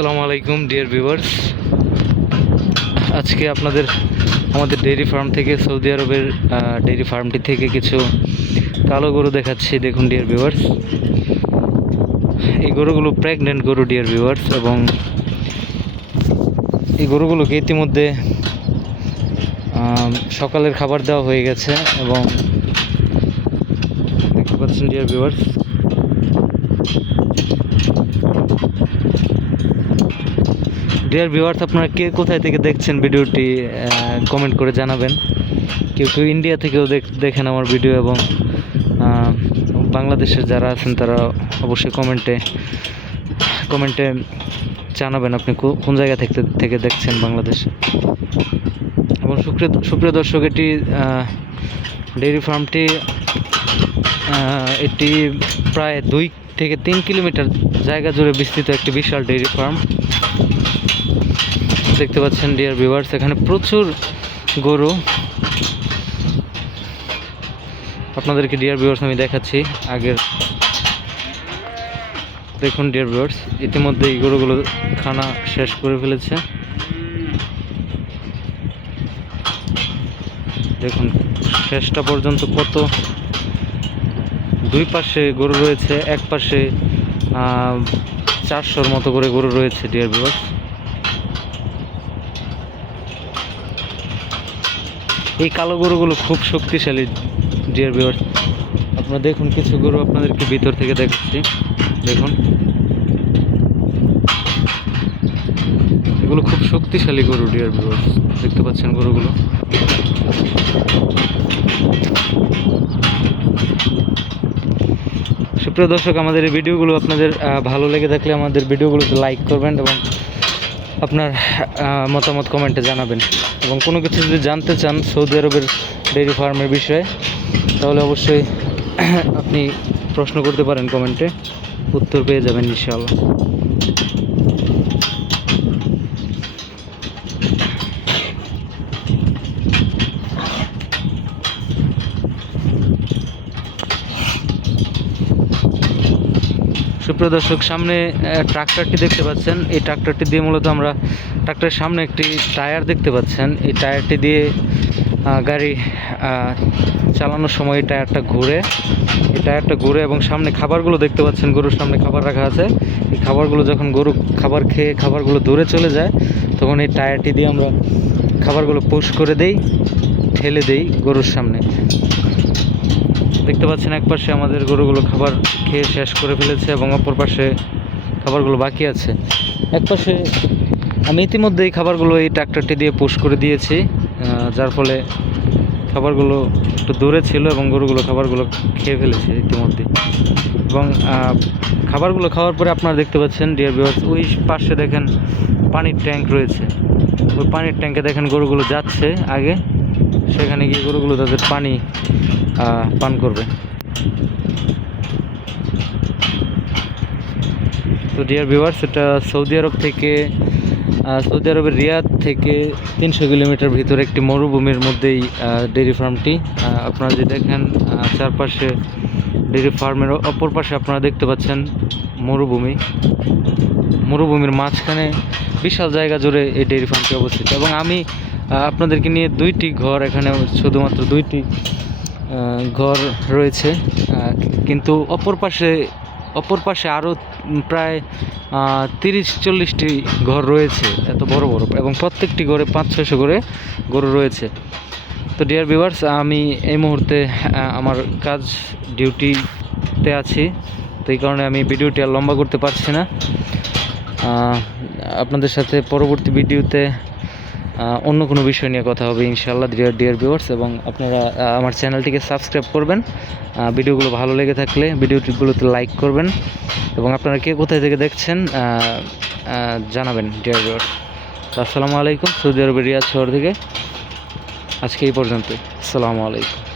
আসসালামু আলাইকুম dear viewers. আজকে আমাদের ডেইরি ফার্ম থেকে, সৌদি আরবের ডেইরি ফার্মটি থেকে কিছু কালো গরু দেখাচ্ছি। দেখুন ডিয়ার ভিউয়ার্স, এই গরুগুলো প্রেগনেন্ট গরু ডিয়ার ভিউয়ার্স, এবং এই গরুগুলোকে ইতিমধ্যে সকালের খাবার দেওয়া হয়ে গেছে। এবং দেখতে পাচ্ছেন ডিয়ার ভিউয়ার্স, আপনারা কে কোথায় থেকে দেখছেন ভিডিওটি কমেন্ট করে জানাবেন। কেউ ইন্ডিয়া থেকেও দেখেন আমার ভিডিও, এবং বাংলাদেশের যারা আছেন তারা অবশ্যই কমেন্টে জানাবেন আপনি কোন জায়গা থেকে দেখছেন বাংলাদেশে। এবং সুপ্রিয় দর্শক, এটি ডেইরি ফার্মটি এটি প্রায় 2 থেকে 3 কিলোমিটার জায়গা জুড়ে বিস্তৃত একটি বিশাল ডেইরি ফার্ম। দেখতে পাচ্ছেন ডিয়ার ভিউয়ার্স, এখানে প্রচুর গরু। আপনাদেরকে ডিয়ার ভিউয়ার্স আমি দেখাচ্ছি আগের। দেখুন ডিয়ার ভিউয়ার্স, ইতিমধ্যে এই গরুগুলো খানা শেষ করে ফেলেছে। দেখুন শেষটা পর্যন্ত কত, 2 পাশে গরু রয়েছে, এক পাশে 400-র মতো করে গরু রয়েছে ডিয়ার ভিউয়ার্স। এই কালো গরুগুলো খুব শক্তিশালী ডিয়ার ভিউয়ার্স। আপনারা দেখুন, কিছু গরু আপনাদেরকে ভিতর থেকে দেখাচ্ছি। দেখুন, এগুলো খুব শক্তিশালী গরু ডিয়ার ভিউয়ার্স। দেখতে পাচ্ছেন গরুগুলো। সুপ্রিয় দর্শক, আমাদের এই ভিডিওগুলো আপনাদের ভালো লেগে থাকলে আমাদের ভিডিওগুলোতে লাইক করবেন, এবং আপনার মতামত কমেন্টে জানাবেন। এবং কোনো কিছু যদি জানতে চান সৌদি আরবের ডেইরি ফার্মের বিষয়ে, তাহলে অবশ্যই আপনি প্রশ্ন করতে পারেন কমেন্টে, উত্তর পেয়ে যাবেন ইনশাআল্লাহ। সুপ্রিয় দর্শক, সামনে ট্রাক্টরটি দেখতে পাচ্ছেন। এই ট্রাক্টরটি দিয়ে মূলত আমরা, ট্রাক্টরের সামনে একটি টায়ার দেখতে পাচ্ছেন। এই টায়ারটি দিয়ে গাড়ি চালানোর সময় এই টায়ারটা ঘুরে, এবং সামনে খাবারগুলো দেখতে পাচ্ছেন, গরুর সামনে খাবার রাখা আছে। এই খাবারগুলো যখন গরু খাবার খেয়ে খাবারগুলো দূরে চলে যায়, তখন এই টায়ারটি দিয়ে আমরা খাবারগুলো পুশ করে ঠেলে দেই গরুর সামনে। দেখতে পাচ্ছেন এক পাশে আমাদের গরুগুলো খাবার খেয়ে শেষ করে ফেলেছে, এবং অপর পাশে খাবারগুলো বাকি আছে। এক পাশে আমি ইতিমধ্যে এই খাবারগুলো এই ট্রাক্টরটি দিয়ে পুশ করে দিয়েছি, যার ফলে খাবারগুলো একটু দূরে ছিল, এবং গরুগুলো খাবারগুলো খেয়ে ফেলেছে ইতিমধ্যে। এবং খাবারগুলো খাওয়ার পরে আপনারা দেখতে পাচ্ছেন ডিয়ার ভিউয়ার্স, ওই পাশে দেখেন পানির ট্যাঙ্ক রয়েছে। ওই পানির ট্যাঙ্কে দেখেন গরুগুলো যাচ্ছে আগে, সেখানে গিয়ে গরুগুলো তাদের পানি পান করবে। তো ডিয়ার ভিউয়ার্স, এটা সৌদি আরবের রিয়াদ থেকে 300 কিলোমিটার ভিতরে একটি মরুভূমির মধ্যেই ডেইরি ফার্মটি। আপনারা যে দেখেন চারপাশে ডেইরি ফার্মের অপর পাশে আপনারা দেখতে পাচ্ছেন মরুভূমির মাঝখানে বিশাল জায়গা জুড়ে এই ডেইরি ফার্মটি অবস্থিত। এবং আমি আপনাদেরকে নিয়ে 2টি ঘর, এখানে শুধুমাত্র 2টি ঘর রয়েছে, কিন্তু অপর পাশে আরও প্রায় 30-40টি ঘর রয়েছে, এত বড় বড়, এবং প্রত্যেকটি ঘরে 500-600 করে গরু রয়েছে। তো ডিয়ার ভিউয়ার্স, আমি এই মুহূর্তে আমার ডিউটিতে আছি, তো এই কারণে আমি ভিডিওটি আর লম্বা করতে পারছি না। আপনাদের সাথে পরবর্তী ভিডিওতে অন্য কোনো বিষয় নিয়ে কথা হবে ইনশাআল্লাহ ডিয়ার ভিউয়ার্স। এবং আপনারা আমার চ্যানেলটিকে সাবস্ক্রাইব করবেন। ভিডিওগুলো ভালো লেগে থাকলে ভিডিওগুলোতে লাইক করবেন, এবং আপনারা কে কোথায় থেকে দেখছেন জানাবেন ডিয়ার ভিউয়ার্স। আসসালামু আলাইকুম, সৌদি আরবের রিয়াদ শহর থেকে আজকে এই পর্যন্তই। আসসালামু আলাইকুম।